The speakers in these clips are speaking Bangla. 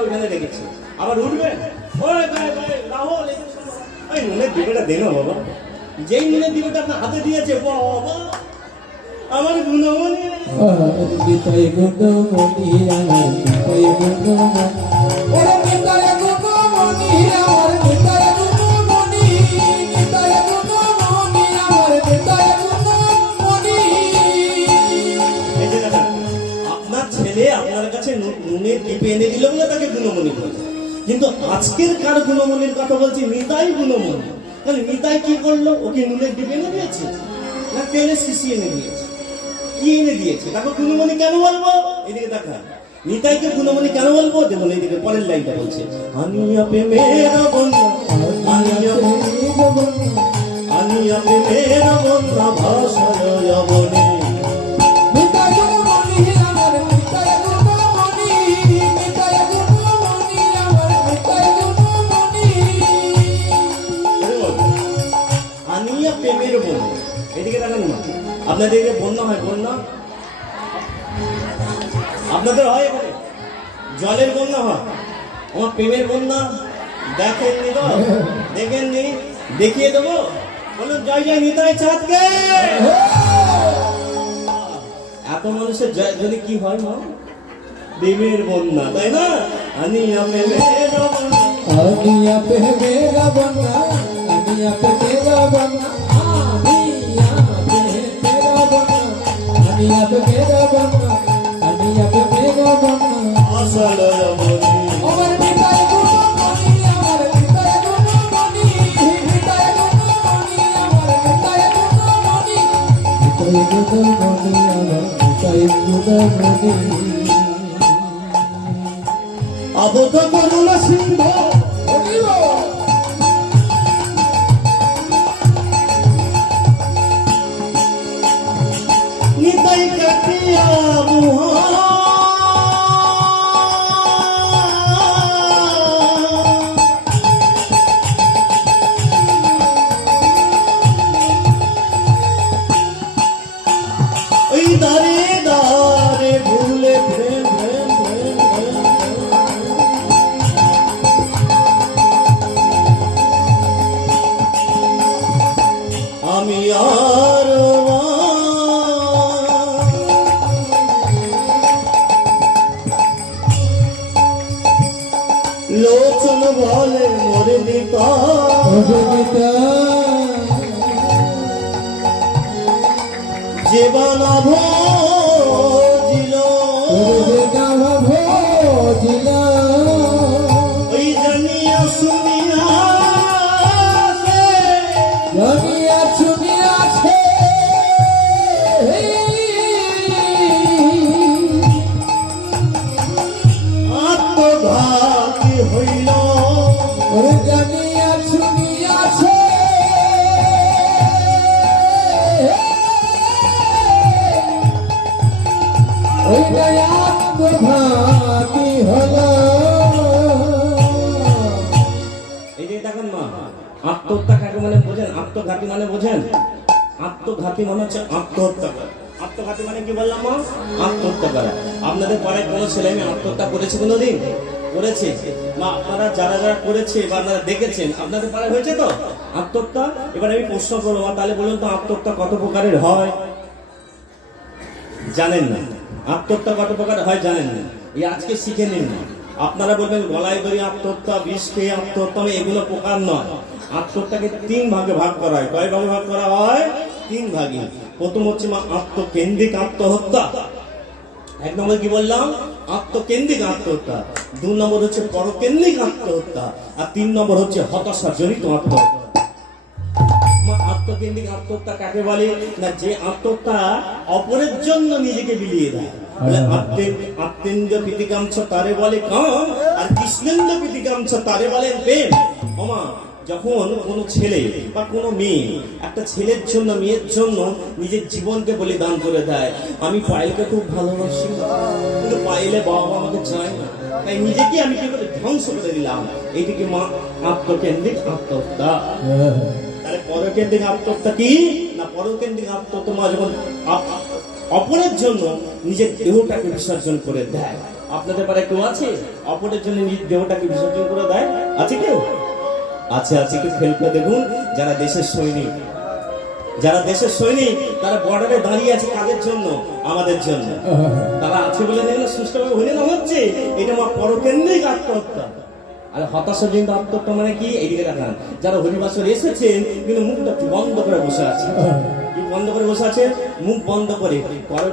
ওখানে রেখেছি আবার উঠবে ওই ভাই ভাই রাহুল ওই নুনের ডিবেটা দেন বাবা, যেই নুনের ডিবেটা আপনার হাতে দিয়েছে বাবা আমার গুণমণি নিতাই গুণমণি আমার নিতাই গুণমণি ওরে নিতাই গুণমণি আমার নিতাই গুণমণি নিতাই গুণমণি আমার নিতাই গুণমণি। এই যে দাদা, আপনার ছেলে আপনার কাছে নুনের ডিবে এনে দিল বলে তাকে গুণমণি বলে, কিন্তু আজকের কার গুণমণির কথা বলছি, নিতাই গুণমণি। তাহলে নিতাই কি করলো? ওকে নুনের ডিবে এনে দিয়েছে না তেলের শিশি এনে দিয়েছে? কি এনে দিয়েছে? তাকে গুণমণি কেন বলবো? এদিকে দেখা, নিতাইকে গুণমণি কেন বলবো? দেখুন এইদিকে পরের লাইনটা বলছে, আনিয়া প্রেমের বন্যা আনিয়া আনিয়া প্রেমের বন্যা ভাষায় বনে। নিতাই গুণমণি আমার নিতাই গুণমণি নিতাই গুণমণি আমার নিতাই গুণমণি। আনিয়া প্রেমের বন্যা, এদিকে দেখেন না, আপনাদের এদিকে বন্যা হয়? বন্যা আপনাদের হয়? এখানে জলের বন্যা হয়, আমার প্রেমের বন্যা দেখেননি তো? দেখেননি? দেখিয়ে দেবো, বলুন জয় জয় নিতাই চাঁদকে। এত মানুষের যদি কি হয় মা? প্রেমের বন্যা, তাই না? আনিয়া প্রেমের বন্যা আনিয়া প্রেমের বন্যা আনিয়া প্রেমের বন্যা আনিয়া প্রেমের বন্যা আনিয়া প্রেমের বন্যা আসল বনে। আমার নিতাই গুণমণি আমার নিতাই গুণমণি নিতাই গুণমণি আমার নিতাই গুণমণি নিতাই গুণমণি আমার নিতাই গুণমণি। আবদ্ধ করুণা সিংহ নিতাই কাটিয়া মুহা ওই দাঁড়ে দাঁড়ে ভুলে প্রেম প্রেম প্রেম প্রেম। আমি আর লোচন বলে মরে দিতা যে বানাভ ওই জানিয়া শুনিয়া আত্মঘাতী হইল এই যে দেখেন মা, আত্মহত্যা কাকে মানে বোঝেন? আত্মঘাতী মানে বোঝেন? আত্মঘাতী মানে হচ্ছে আত্মহত্যা করা। আত্মঘাতী মানে কি বললাম মা? আত্মহত্যা করা। আপনাদের পাড়ায় কোনো ছেলে মেয়ে আত্মহত্যা করেছে কোনোদিন? করেছে মা? আপনারা যারা যারা করেছে বা আপনারা দেখেছেন, আপনাদের পাড়ায় হয়েছে তো আত্মহত্যা? এবার আমি প্রশ্ন করবো, তাহলে বলুন তো আত্মহত্যা কত প্রকারের হয়? জানেন না? আত্মহত্যা কত প্রকারের হয় জানেন না? এই আজকে শিখে নিন না। আপনারা বলবেন গলায় দড়ি আত্মহত্যা, বিষ খেয়ে আত্মহত্যা, এগুলো প্রকার নয়। আত্মহত্যাকে তিন ভাগে ভাগ করা হয়। কয় ভাগে ভাগ করা হয়? তিন ভাগে। প্রথম হচ্ছে মা আত্মকেন্দ্রিক আত্মহত্যা। এক নম্বর কি বললাম? আত্মকেন্দ্রিক আত্মহত্যা। দুই নম্বর হচ্ছে পরকেন্দ্রিক আত্মহত্যা, আর তিন নম্বর হচ্ছে হতাশা জনিত আত্মহত্যা। আত্মকেন্দ্রিক আত্মহত্যা কাকে বলে? না, যে আত্মহত্যা অপরের জন্য নিজেকে বিলিয়ে দেয়। আত্মেন্দ্র প্রীতিকাঙ্ক্ষ তারে বলে কাম, আর কৃষ্ণেন্দ্র প্রীতিকাঙ্ক্ষ তারে বলেন প্রেম। ওমা, যখন কোনো ছেলে বা কোনো মেয়ে একটা ছেলের জন্য মেয়ের জন্য নিজের জীবনকে বলিদান করে দেয়, আমি পায়েলকে খুব ভালোবাসি কিন্তু পায়েলে বাবা মা আমাকে চায় না, তাই নিজেকে আমি কি করে ধ্বংস করে দিলাম, এইটিকে মা আত্মকেন্দ্রিক আত্মহত্যা। তাহলে পরকেন্দ্রিক আত্মহত্যা কি না? পরকেন্দ্রিক আত্মহত্যা যখন অপরের জন্য নিজের দেহটাকে বিসর্জন করে দেয়। আপনাদের পাড়ায় কেউ আছে অপরের জন্য নিজ দেহটাকে বিসর্জন করে দেয়? আছে কেউ? আছে, আছে, কেউ খেয়াল করে দেখুন। যারা দেশের সৈনিক, যারা দেশের সৈনিক, তারা বর্ডারে দাঁড়িয়ে আছে কাদের জন্য? আমাদের জন্য। তারা আছে বলে দেখলে সুষ্ঠুভাবে হইলে না হচ্ছে, এটা আমার পরকেন্দ্রিক আত্মহত্যা। আর হতাশাজনিত আত্মহত্যা মানে কি? এইদিকে দেখান, যারা হরিবাসরে এসেছেন কিন্তু মুখটা বন্ধ করে বসে আছে। কি বন্ধ করে বসে আছে? মুখ বন্ধ করে,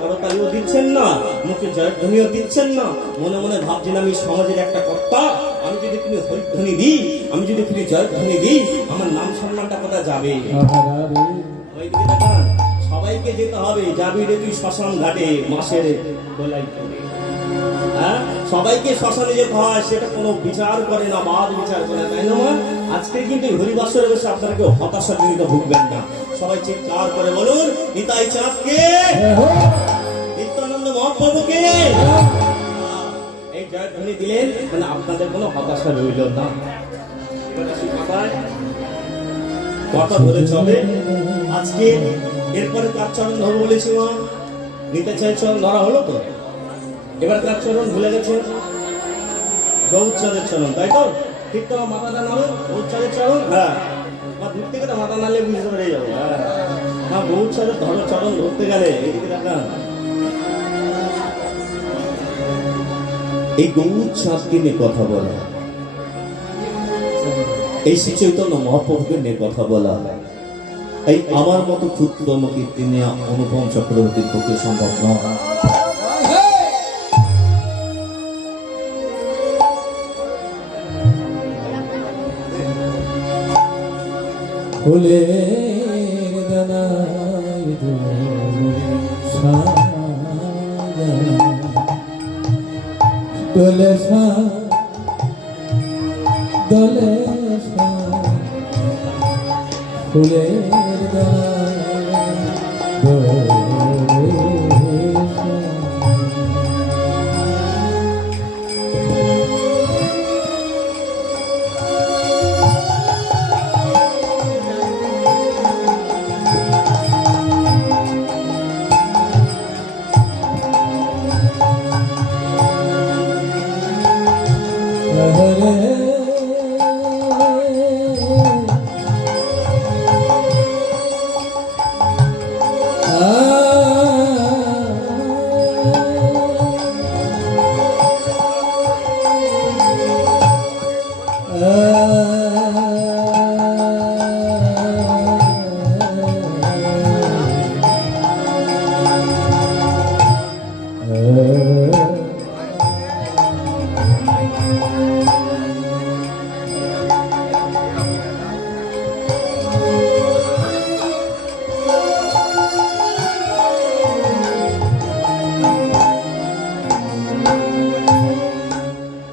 করতালিও দিচ্ছেন না, মুখে জয়ধ্বনিও দিচ্ছেন না, মনে মনে ভাবছেন আমি সমাজের একটা কর্তা, আমি যদি তুমি হরিধ্বনি দিই, আমি যদি তুমি জয়ধ্বনি দিই, আমার নাম সম্মানটা কোথায় যাবে? ওইদিকে দেখান, সবাইকে যেতে হবে, যাবি রে তুই শ্মশান ঘাটে মাসের গোলাই করে। হ্যাঁ, সবাইকে শ্মশানে যেতে হয়, সেটা কোনো বিচার করে না, বাদ বিচার করে না, তাই না? আজকে কিন্তু হরিবাসরে বসে আপনারা কেউ হতাশাজনিত ভুগবেন না। সবাই চিৎকার করে বলুন, নিতাই চাঁদকে, নিত্যানন্দ মহাপ্রভুকে। এই জয়ধ্বনি দিলেন মানে আপনাদের কোনো হতাশা রইল না। কথা ধরে চলে। আজকে এরপরে কার চরণ ধরবো বলেছি? মা নিতে চাই চরণ ধরা হলো তো, এবার কার চরণ ভুলে গেছে? গৌরচাঁদের চরণ, তাই তো? ঠিক তো, মাথাটা নামো, গৌরচাঁদের চরণ। হ্যাঁ, দূর থেকে তো মাথা নাড়লে বুঝতে পেরে যাবো। হ্যাঁ, গৌরচাঁদের ধরো চরণ ধরতে গেলে এদিকে দেখা। এই গৌরচাঁদকে নিয়ে কথা বলা, এই শ্রী চৈতন্য মহাপ্রভুকে নিয়ে কথা বলা, এই আমার মতো ক্ষুদ্রতম কীর্তি নিয়ে অনুপম চক্রবর্তীর পক্ষে সম্ভব নয়। ফুলের দানায় দোলে দোলে ফুলের দানায় দোলে।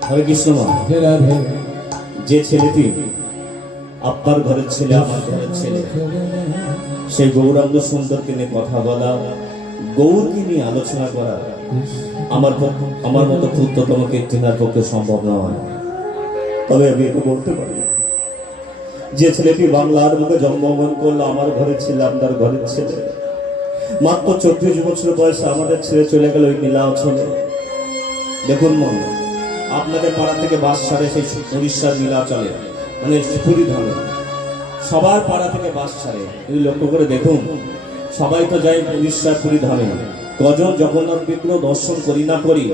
হরে কৃষ্ণ। যে ছেলেটি আপনার ঘরের ছেলে, আমার ঘরের ছেলে, সেই গৌরাঙ্গ সুন্দরকে নিয়ে কথা বলা, গৌরকে নিয়ে আলোচনা করা আমার মতো ক্ষুদ্রতম কীর্তিনার পক্ষে সম্ভব নয়। তবে আমি একটু বলতে পারি, যে ছেলেটি বাংলার মুখে জন্মগ্রহণ করলো, আমার ঘরের ছেলে, আপনার ঘরের ছেলে, মাত্র 24 বছর বয়সে আমাদের ছেড়ে চলে গেল ওই নীলাচলে। দেখুন মনে, আপনাদের পাড়া থেকে বাস ছাড়ে সেই উড়িষ্যার নীলাচলে, মানে পুরী ধামে, সবার পাড়া থেকে বাস ছাড়ে। যদি লক্ষ্য করে দেখুন, সবাই তো যাই উড়িষ্যার পুরী ধামে। কজন জগন্নাথ বিগ্রহ দর্শন করি না করি,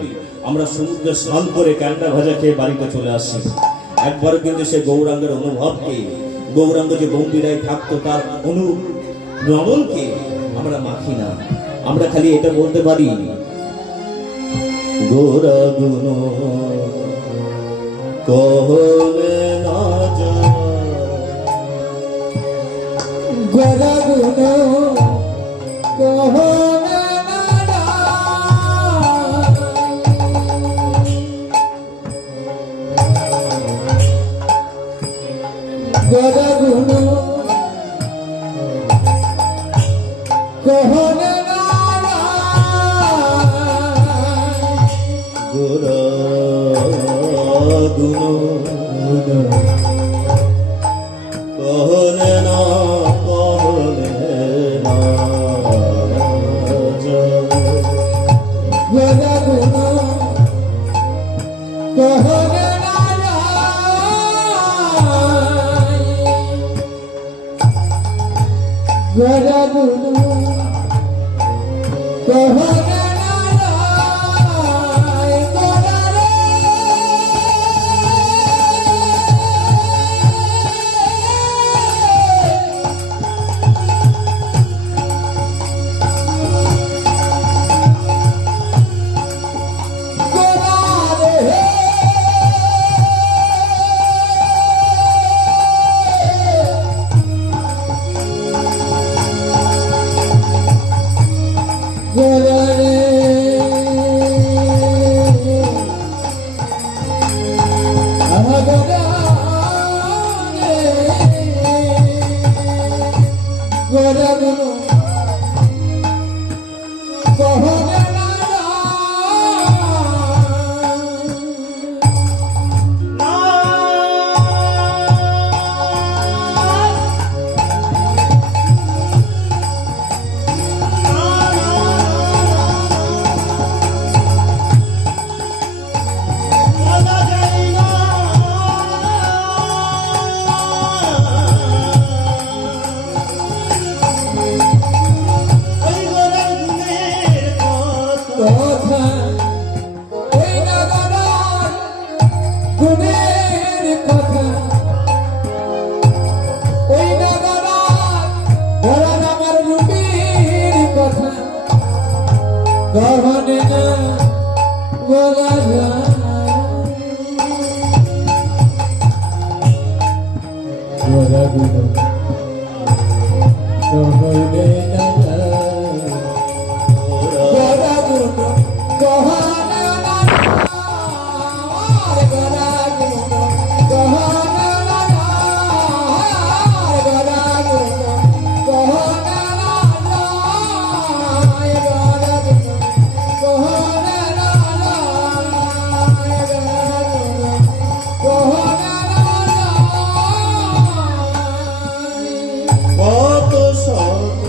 আমরা সমুদ্রে স্নান করে ক্যান্ডা ভাজা খেয়ে বাড়িতে চলে আসি। একবারও কিন্তু সে গৌরাঙ্গের অনুভবকে, গৌরাঙ্গ যে গম্ভীরায় থাকতো তার অনুনবনকে আমরা মাখি না। আমরা খালি এটা বলতে পারি, গোরা গুণ কহলে না যায়, গোরা গুণ কহলে না যায়, গোরা গুণ কহলে না যায়, গোরা গুণ কহলে না, কহলে না যায়, গোরা গুণ গোরা গুরু কহনে নারায় গোরা রে গহনে না বলা যায় গোরা গুরু কহনে না গোরা গুরু কহনে না গোরা গুরু কহনে না গোরা গুরু কহনে না কত শত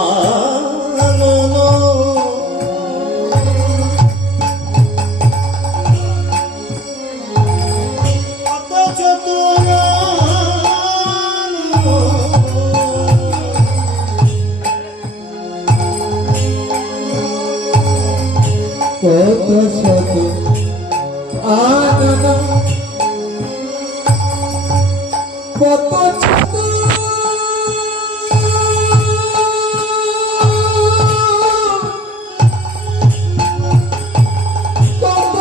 আনন কত চতুর কত শত আনন্দ কত শত কত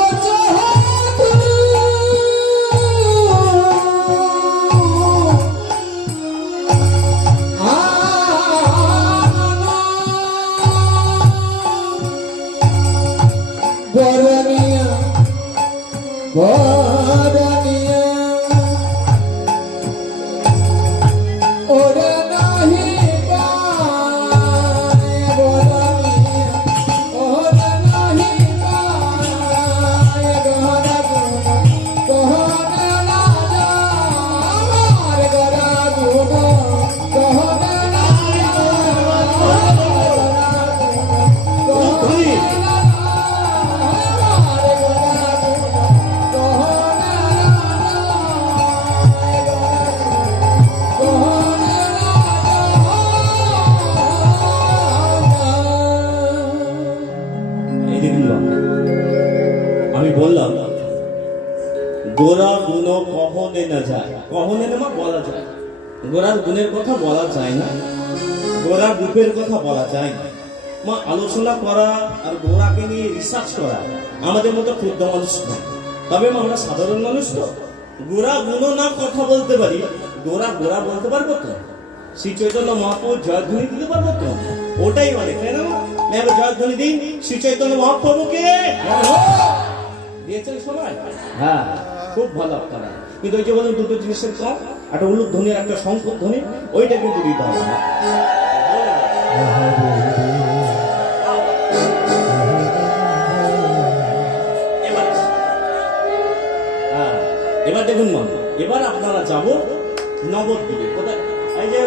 বরনিয়া বরনিয়া ওরে নাহি গায় বরনিয়া ওরে নাহি গায় গহরা গুণ কহনে না যায় গহরা গুণ কহনে না এই দেখুন বাবা, আমি বললাম গোরা গুণ কহনে না যায়, কহনে না মা বলা যায়, গোরার গুণের কথা বলা যায় না, গোরার রূপের কথা বলা যায় না মা। আলোচনা করা আর গোরাকে নিয়ে রিসার্চ করা আমাদের মতো ক্ষুদ্র মানুষ নয়, তবে মা আমরা সাধারণ মানুষ তো গোরা গুণ না কথা বলতে পারি, গোরা গোরা বলতে পারবো তো, শ্রী চৈতন্য মহাপ্রভু জয়ধ্বনি দিতে পারবো তো, ওটাই অনেক তাই না মা। আমি জয়ধ্বনি দিন শ্রী চৈতন্য মহাপ্রভুকে দিয়েছেন সবাই, হ্যাঁ খুব ভালো আপনারা। কিন্তু ওই যে বলুন দুটো জিনিসের কম, একটা উলুক ধ্বনি একটা শঙ্খ ধ্বনি, ওইটা কিন্তু দিতে হবে না। এবার দেখুন মা, এবার আপনারা যাব নবদ্বীপে। কোথায়? এই যে